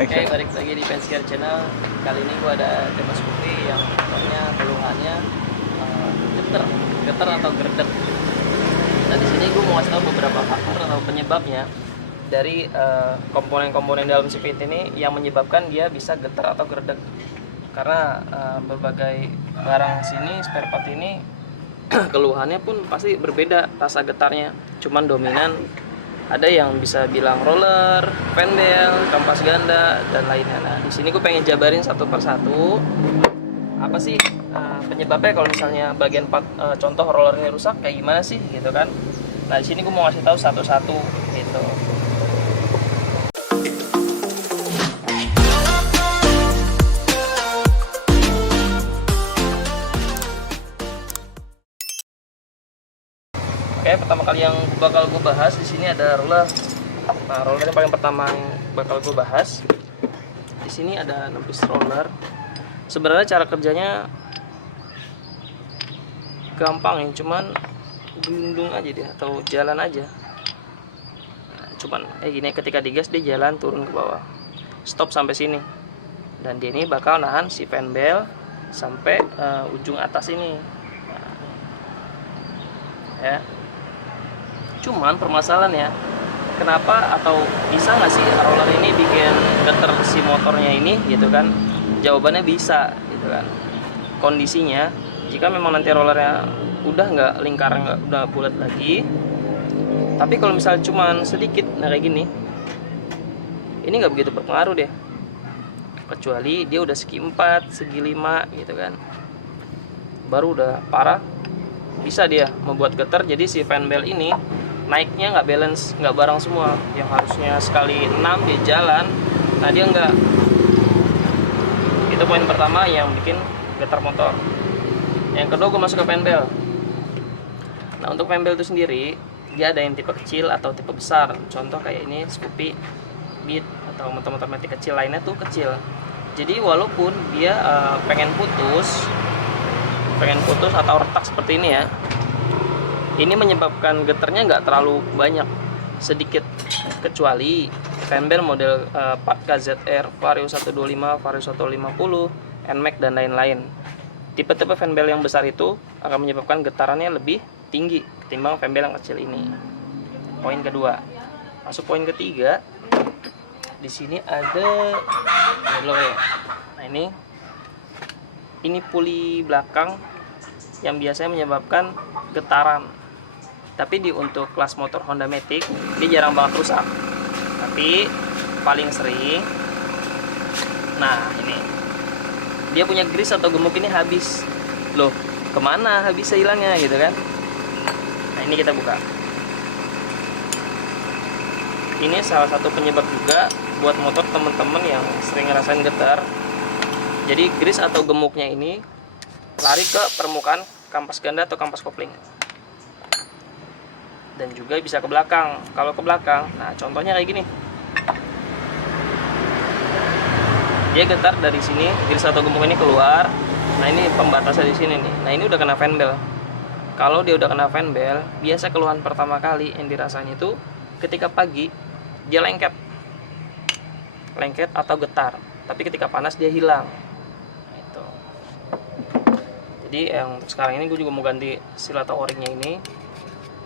Oke, balik lagi di Pensier Channel. Kali ini gua ada tema Scoopy yang motornya keluhannya geter, geter atau gerdek. Nah di sini gua mau kasih tahu beberapa faktor atau penyebabnya dari komponen-komponen dalam Speed ini yang menyebabkan dia bisa geter atau gerdek. Karena berbagai barang sini spare part ini keluhannya pun pasti berbeda rasa getarnya. Cuman dominan ada yang bisa bilang roller, pendel, kampas ganda, dan lainnya. Nah, di sini gue pengen jabarin satu persatu apa sih penyebabnya kalau misalnya bagian contoh roller ini rusak kayak gimana sih gitu kan. Nah, di sini gue mau ngasih tahu satu-satu gitu. Oke, pertama kali yang bakal gue bahas di sini ada roller. Nah, roller yang paling pertama yang bakal gue bahas. Di sini ada 6 piece roller. Sebenarnya cara kerjanya gampang ya, cuman gelundung aja dia atau jalan aja. Nah, cuman gini, ketika digas dia jalan turun ke bawah. Stop sampai sini. Dan dia ini bakal nahan si fan bell sampai ujung atas ini. Nah, ya. Cuman permasalahannya, kenapa atau bisa nggak sih roller ini bikin geter si motornya ini gitu kan? Jawabannya bisa gitu kan. Kondisinya jika memang nanti rollernya udah nggak lingkaran, udah bulat lagi, tapi kalau misalnya cuman sedikit, nah kayak gini, ini nggak begitu berpengaruh deh. Kecuali dia udah segi 4, segi 5 gitu kan, baru udah parah, bisa dia membuat geter. Jadi si fan bell ini naiknya nggak balance, nggak bareng semua. Yang harusnya sekali 6 dia jalan, nah dia nggak. Itu poin pertama yang bikin getar motor. Yang kedua gue masuk ke fan bell. Nah, untuk fan bell itu sendiri dia ada yang tipe kecil atau tipe besar. Contoh kayak ini Scoopy Beat atau motor-motor metik kecil lainnya tuh kecil. Jadi walaupun dia pengen putus atau retak seperti ini ya, ini menyebabkan getarnya nggak terlalu banyak, sedikit. Kecuali fan bell model part KZR, Vario 125, Vario 150, NMAX dan lain-lain. Tipe-tipe fan bell yang besar itu akan menyebabkan getarannya lebih tinggi ketimbang fan bell yang kecil ini. Poin kedua. Masuk poin ketiga. Di sini ada ya. Nah, ini puli belakang yang biasanya menyebabkan getaran. Tapi untuk kelas motor Honda Matic dia jarang banget rusak. Tapi paling sering, nah ini dia punya grease atau gemuk ini habis. Loh, kemana habisnya hilangnya gitu kan? Nah, ini kita buka. Ini salah satu penyebab juga buat motor temen-temen yang sering ngerasain getar. Jadi grease atau gemuknya ini lari ke permukaan kampas ganda atau kampas kopling. Dan juga bisa ke belakang. Kalau ke belakang, nah contohnya kayak gini. Dia getar dari sini, grease atau gemuk ini keluar. Nah, ini pembatasnya di sini nih. Nah, ini udah kena fan bell. Kalau dia udah kena fan bell, biasa keluhan pertama kali yang dirasain itu ketika pagi dia lengket atau getar. Tapi ketika panas dia hilang. Itu. Jadi yang sekarang ini gue juga mau ganti seal atau o-ringnya ini.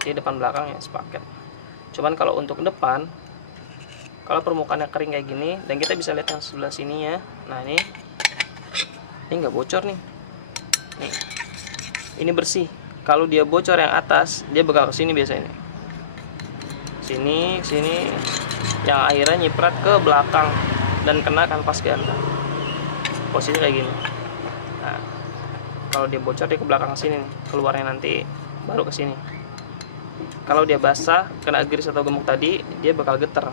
Di depan belakang ya sepaket. Cuman kalau untuk depan, kalau permukaannya kering kayak gini, dan kita bisa lihat yang sebelah sini ya. Nah, ini nggak bocor nih. Nih, ini bersih. Kalau dia bocor yang atas, dia bakal ke sini biasanya. Sini, yang akhirnya nyiprat ke belakang dan kena kanvas ganda. Posisi kayak gini. Nah, kalau dia bocor dia ke belakang sini nih. Keluarnya nanti baru ke sini. Kalau dia basah, kena grease atau gemuk tadi, dia bakal geter.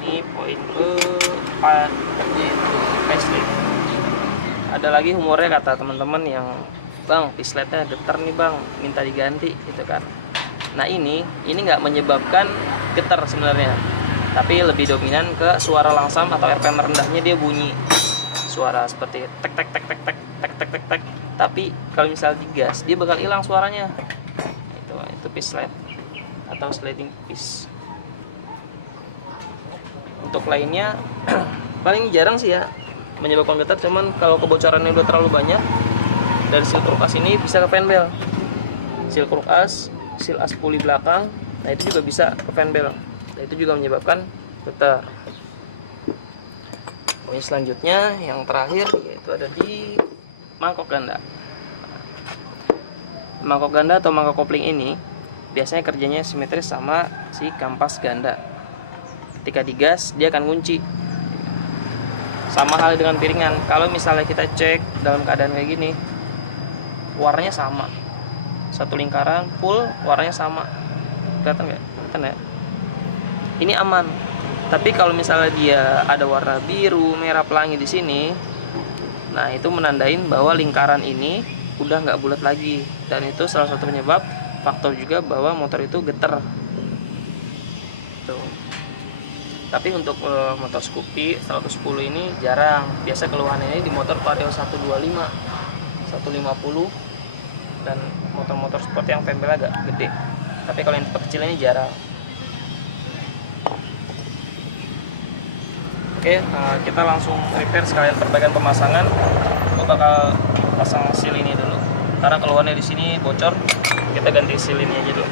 Ini poin ke-4, yaitu facelift. Ada lagi humornya kata teman-teman yang, "Bang, pisletnya geter nih bang, minta diganti," gitu kan. Nah, ini nggak menyebabkan geter sebenarnya, tapi lebih dominan ke suara langsam atau RPM rendahnya dia bunyi. Suara seperti tek tek tek tek tek tek tek tek tek. Tapi kalau misal digas dia bakal hilang suaranya. Itu piece slide atau sliding piece. lainnya paling jarang sih ya menyebabkan getar, cuman kalau kebocorannya udah terlalu banyak dari seal kruk as ini bisa ke fan belt. Seal kruk as, seal as puli belakang, nah itu juga bisa ke fan belt. Nah itu juga menyebabkan getar. Poin selanjutnya yang terakhir yaitu ada di mangkok ganda. Mangkok ganda atau mangkok kopling ini biasanya kerjanya simetris sama si kampas ganda. Ketika digas dia akan kunci. Sama hal dengan piringan. Kalau misalnya kita cek dalam keadaan kayak gini, warnanya sama, satu lingkaran full warnanya sama, kelihatan nggak? Kelihatan ya? Ini aman. Tapi kalau misalnya dia ada warna biru, merah pelangi di sini, nah itu menandain bahwa lingkaran ini udah nggak bulat lagi, dan itu salah satu penyebab faktor juga bahwa motor itu getar. Tuh. Tapi untuk motor Scoopy 110 ini jarang. Biasa keluhannya ini di motor Vario 125, 150, dan motor-motor sport yang pembel agak gede. Tapi kalau yang tipe kecil ini jarang. Oke, kita langsung repair sekalian perbaikan pemasangan. Gue bakal pasang seal ini dulu, karena keluarnya di sini bocor. Kita ganti seal ini aja dulu.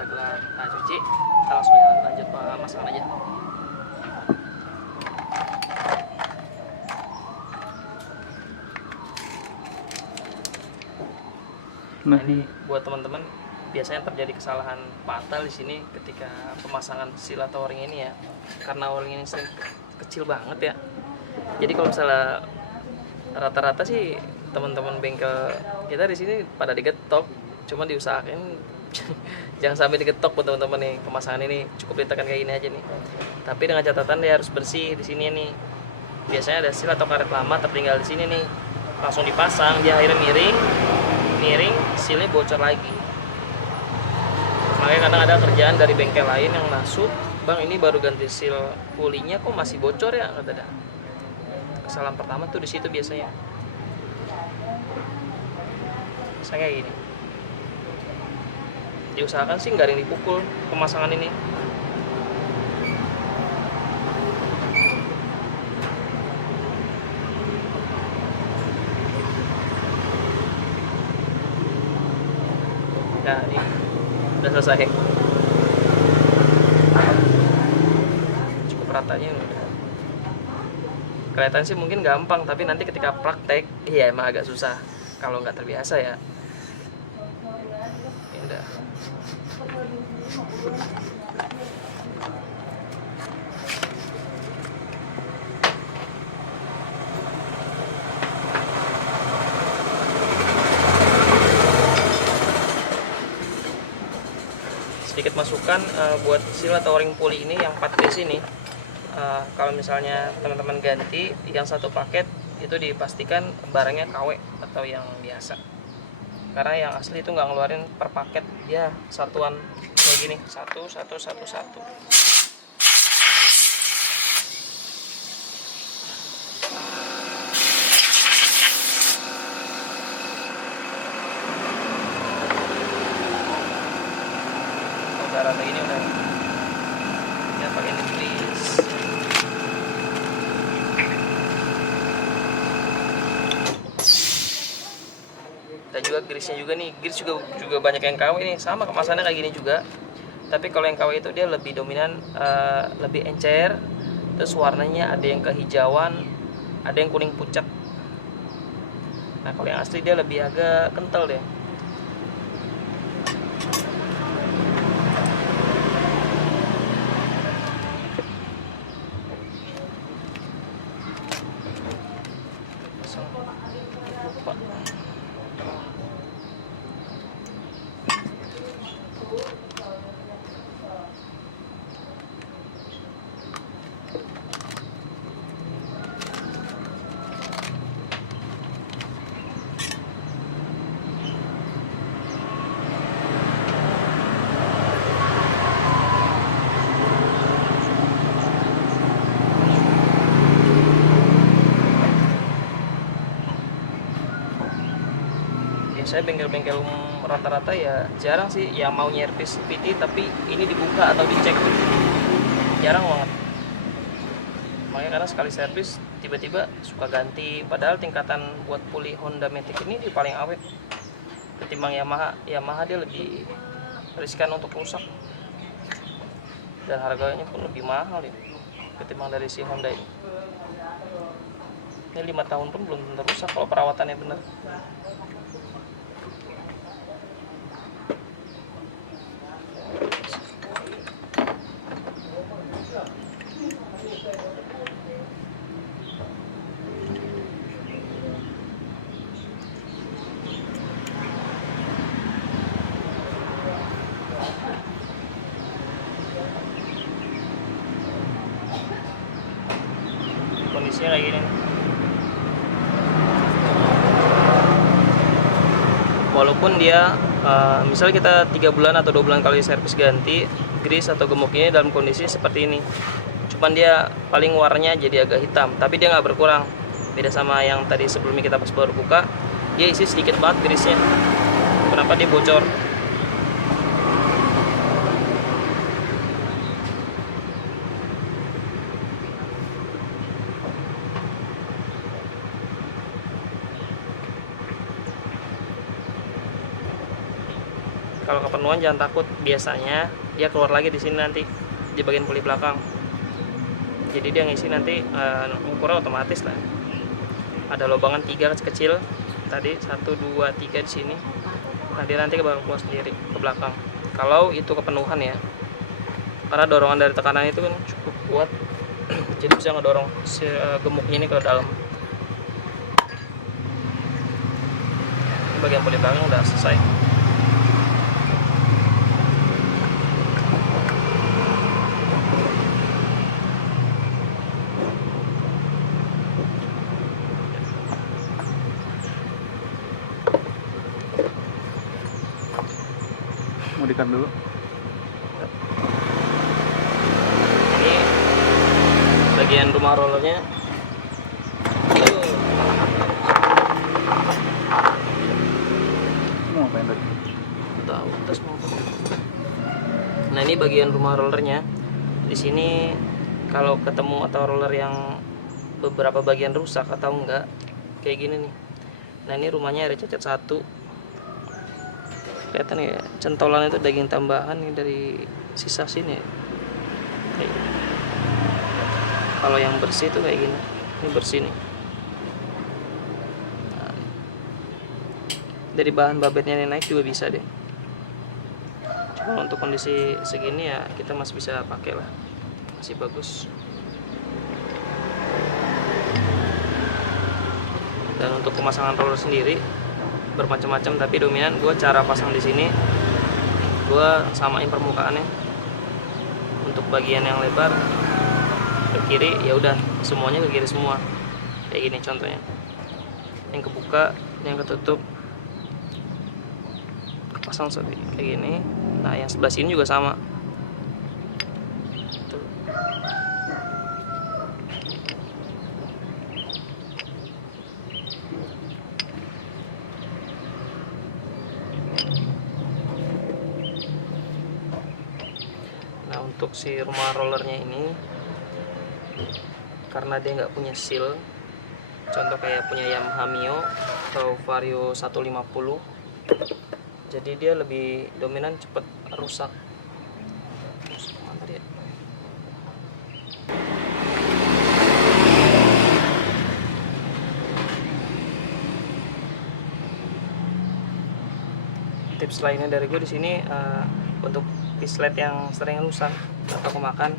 udah kelar kita cuci, kita langsung lanjut pemasangan aja. Nah, ini buat teman-teman biasanya terjadi kesalahan fatal di sini ketika pemasangan seal atau o-ring ini ya, karena o-ring ini kecil banget ya. Jadi kalau misalnya rata-rata sih teman-teman bengkel kita di sini pada digetok, cuma diusahakan jangan sampai digetok buat teman-teman nih. Pemasangan ini cukup ditekan kayak gini aja nih. Tapi dengan catatan dia harus bersih di sini nih. Biasanya ada seal atau karet lama tertinggal di sini nih, langsung dipasang, dia akhirnya miring, sealnya bocor lagi. Makanya kadang ada kerjaan dari bengkel lain yang masuk, bang ini baru ganti seal pulinya kok masih bocor ya, kata. Kesalahan pertama tuh di situ biasanya. Saya kayak gini. Diusahakan sih nggak ada yang dipukul pemasangan ini. Nah ini udah selesai. Cukup ratanya udah. Kelihatan sih mungkin gampang, tapi nanti ketika praktek, iya emang agak susah kalau nggak terbiasa ya. Ya udah. Sedikit masukan buat seal atau o-ring puli ini yang 4 piece ini. Kalau misalnya teman-teman ganti yang satu paket itu dipastikan barangnya KW atau yang biasa, karena yang asli itu nggak ngeluarin per paket, dia satuan kayak gini, satu. Udah rata ini udah ya, pakai ini please. Dan juga grease-nya juga nih, grease juga banyak yang KW nih, sama kemasannya kayak gini juga. Tapi kalau yang KW itu dia lebih dominan, lebih encer, terus warnanya ada yang kehijauan, ada yang kuning pucat. Nah kalau yang asli dia lebih agak kental deh. Lupa. Biasanya bengkel-bengkel rata-rata ya jarang sih yang mau nyervis PT tapi ini dibuka atau dicek, jarang banget. Makanya kadang sekali servis tiba-tiba suka ganti, padahal tingkatan buat puli Honda Matic ini di paling awet ketimbang Yamaha. Yamaha dia lebih riskan untuk rusak dan harganya pun lebih mahal ya ketimbang dari si Honda ini. Ini 5 tahun pun belum tentu rusak kalau perawatannya benar. Kondisinya kayak gini. Walaupun dia misalnya kita 3 bulan atau 2 bulan kali servis ganti, grease atau gemuk ini dalam kondisi seperti ini, cuman dia paling warnanya jadi agak hitam, tapi dia nggak berkurang. Beda sama yang tadi sebelumnya kita pas baru buka, dia isi sedikit banget grease-nya. Kenapa dia bocor? kalau kepenuhan jangan takut, biasanya dia keluar lagi di sini nanti di bagian puli belakang. Jadi dia ngisi nanti ukurnya otomatis lah. Ada lobangan 3 kecil tadi, 1 2 3 di sini. Nah dia nanti bakal keluar sendiri ke belakang kalau itu kepenuhan ya, karena dorongan dari tekanan itu kan cukup kuat. Jadi bisa ngedorong si gemuknya ini ke dalam. Bagian puli belakang udah selesai. Mau dikat dulu. Ini bagian rumah rollernya. Mau ngapain tadi? Tahu terus mau. Nah ini bagian rumah rollernya. Di sini kalau ketemu atau roller yang beberapa bagian rusak atau enggak kayak gini nih. Nah ini rumahnya ada cacat 1. Kelihatan ya, centolan itu daging tambahan nih dari sisa sini. Kalau yang bersih tuh kayak gini. Ini bersih nih. Nah, dari bahan babetnya ini naik juga bisa deh. Cuma untuk kondisi segini ya kita masih bisa pakai lah, masih bagus. Dan untuk pemasangan roller sendiri bermacam-macam, tapi dominan gue cara pasang di sini gue samain permukaannya. Untuk bagian yang lebar ke kiri ya udah semuanya ke kiri semua, kayak gini contohnya. Yang kebuka, yang ketutup pasang kayak gini. Nah yang sebelah sini juga sama. Tuh. Nah untuk si rumah rollernya ini, karena dia nggak punya seal, contoh kayak punya Yamaha Mio atau Vario 150, jadi dia lebih dominan cepet rusak. Mana dia? Tips lainnya dari gue di sini, untuk pislet yang sering rusak atau kemakan,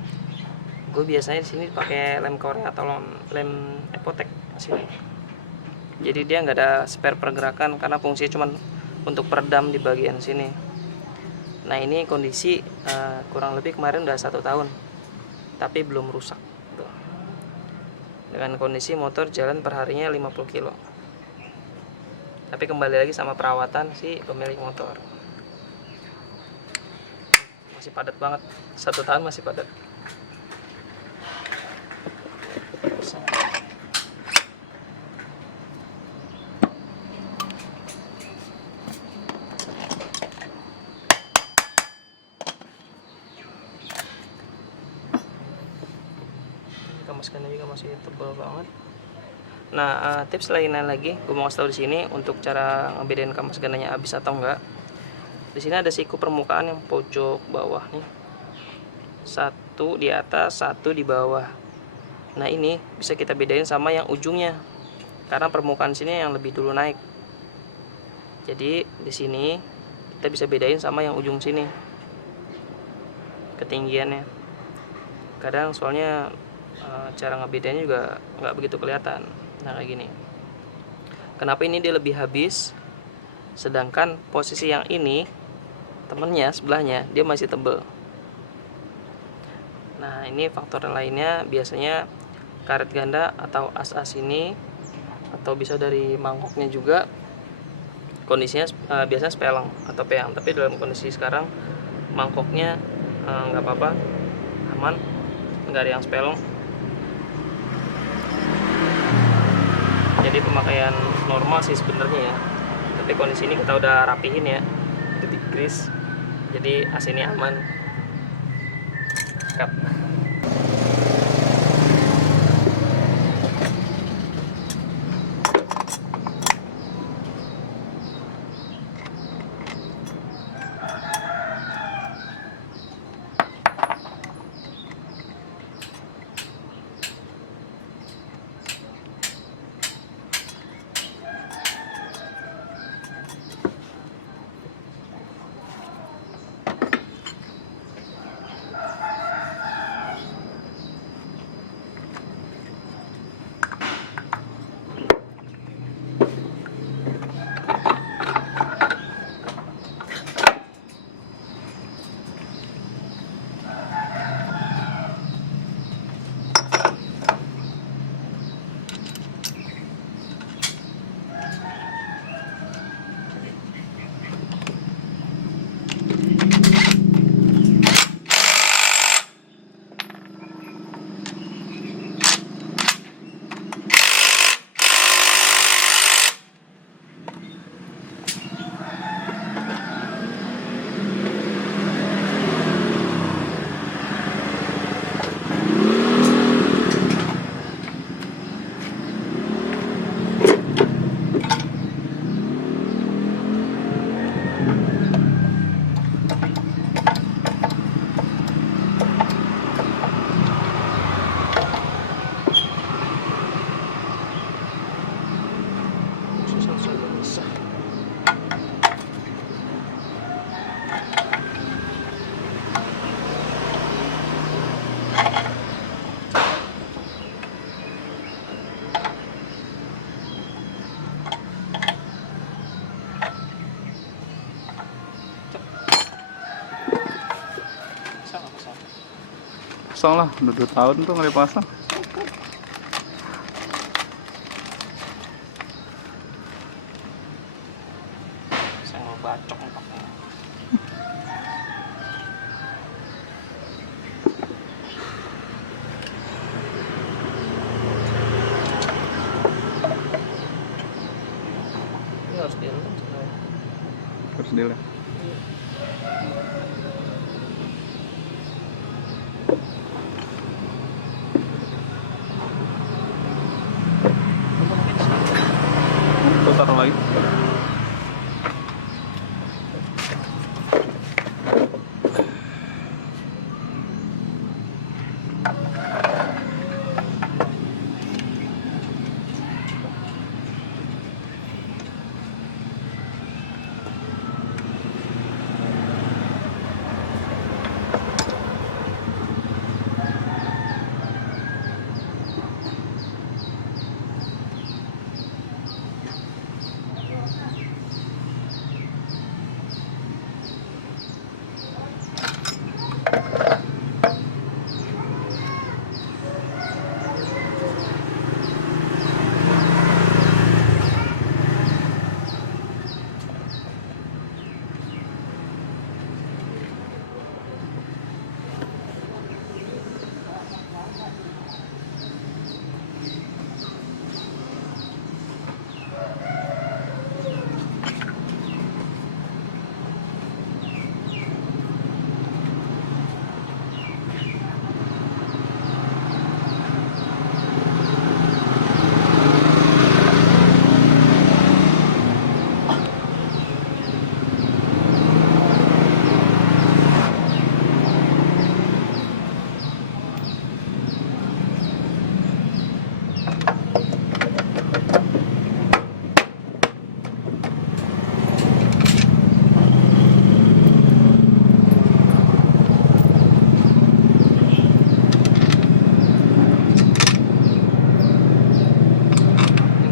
gue biasanya di sini pakai lem Korea atau lem Epotech sini. Jadi dia nggak ada spare pergerakan karena fungsinya cuma untuk peredam di bagian sini. Nah ini kondisi kurang lebih kemarin udah 1 tahun, tapi belum rusak. Tuh. Dengan kondisi motor jalan perharinya 50 kilo. Tapi kembali lagi sama perawatan si pemilik motor. Masih padat banget, 1 tahun masih padat. Kamaskannya juga masih tebal banget. Nah, tips lainnya lagi, gue mau kasih tahu di sini untuk cara ngebedain kamas gananya habis atau enggak. Di sini ada siku permukaan yang pojok bawah nih, 1 di atas, 1 di bawah. Nah ini bisa kita bedain sama yang ujungnya, karena permukaan sini yang lebih dulu naik. Jadi di sini kita bisa bedain sama yang ujung sini ketinggiannya. Kadang soalnya cara ngebedainnya juga nggak begitu kelihatan. Nah kayak gini. Kenapa ini dia lebih habis, sedangkan posisi yang ini temennya sebelahnya dia masih tebel. Nah ini faktor lainnya biasanya karet ganda atau as-as ini, atau bisa dari mangkoknya juga, kondisinya biasanya speleng atau peang. Tapi dalam kondisi sekarang mangkoknya nggak apa-apa, aman, nggak ada yang speleng. Jadi pemakaian normal sih sebenarnya ya, tapi kondisi ini kita udah rapihin ya, udah di grease, jadi AC ini aman. Cut. pasang. Pasang lah, udah 2 tahun tuh nggak dipasang. Saya mau bacok nih pakai. Ini harus direm sebenarnya. Terus dia putar lagi.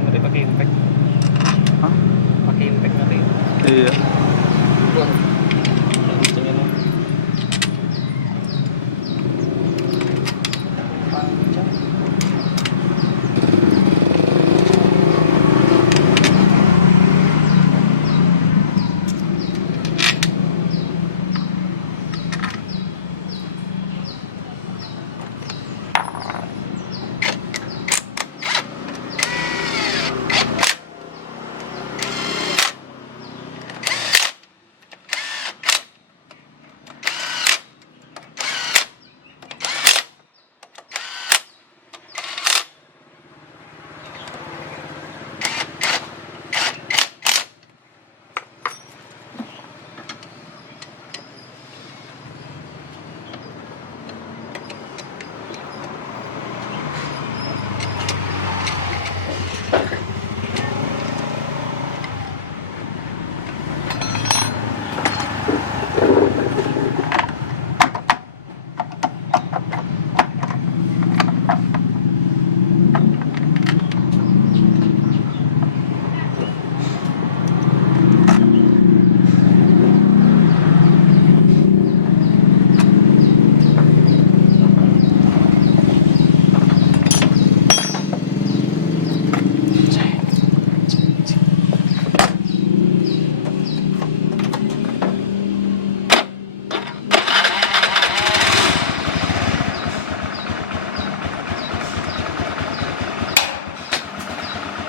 Ngeri pakai impact. Hah? Pakai impact ngeri. Iya. Wah. Kencengin loh. Panjang.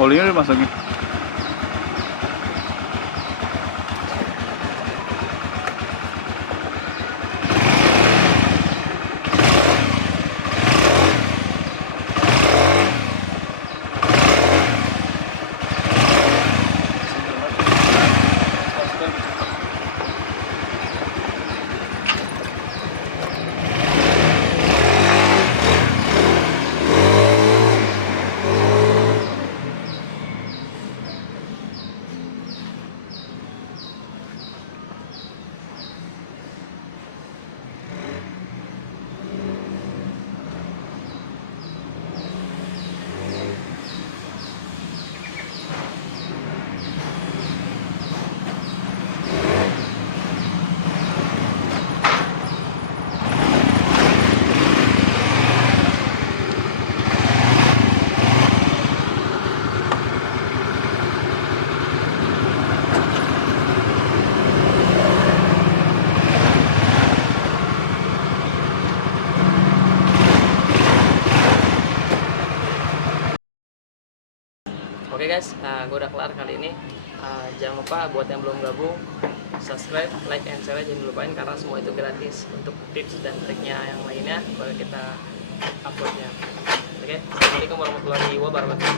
Olinya dimasukin. Oke guys, gue udah kelar kali ini. Jangan lupa buat yang belum gabung, subscribe, like, and share, jangan lupain karena semua itu gratis. Untuk tips dan triknya yang lainnya baru kita uploadnya. Oke, assalamualaikum warahmatullahi wabarakatuh.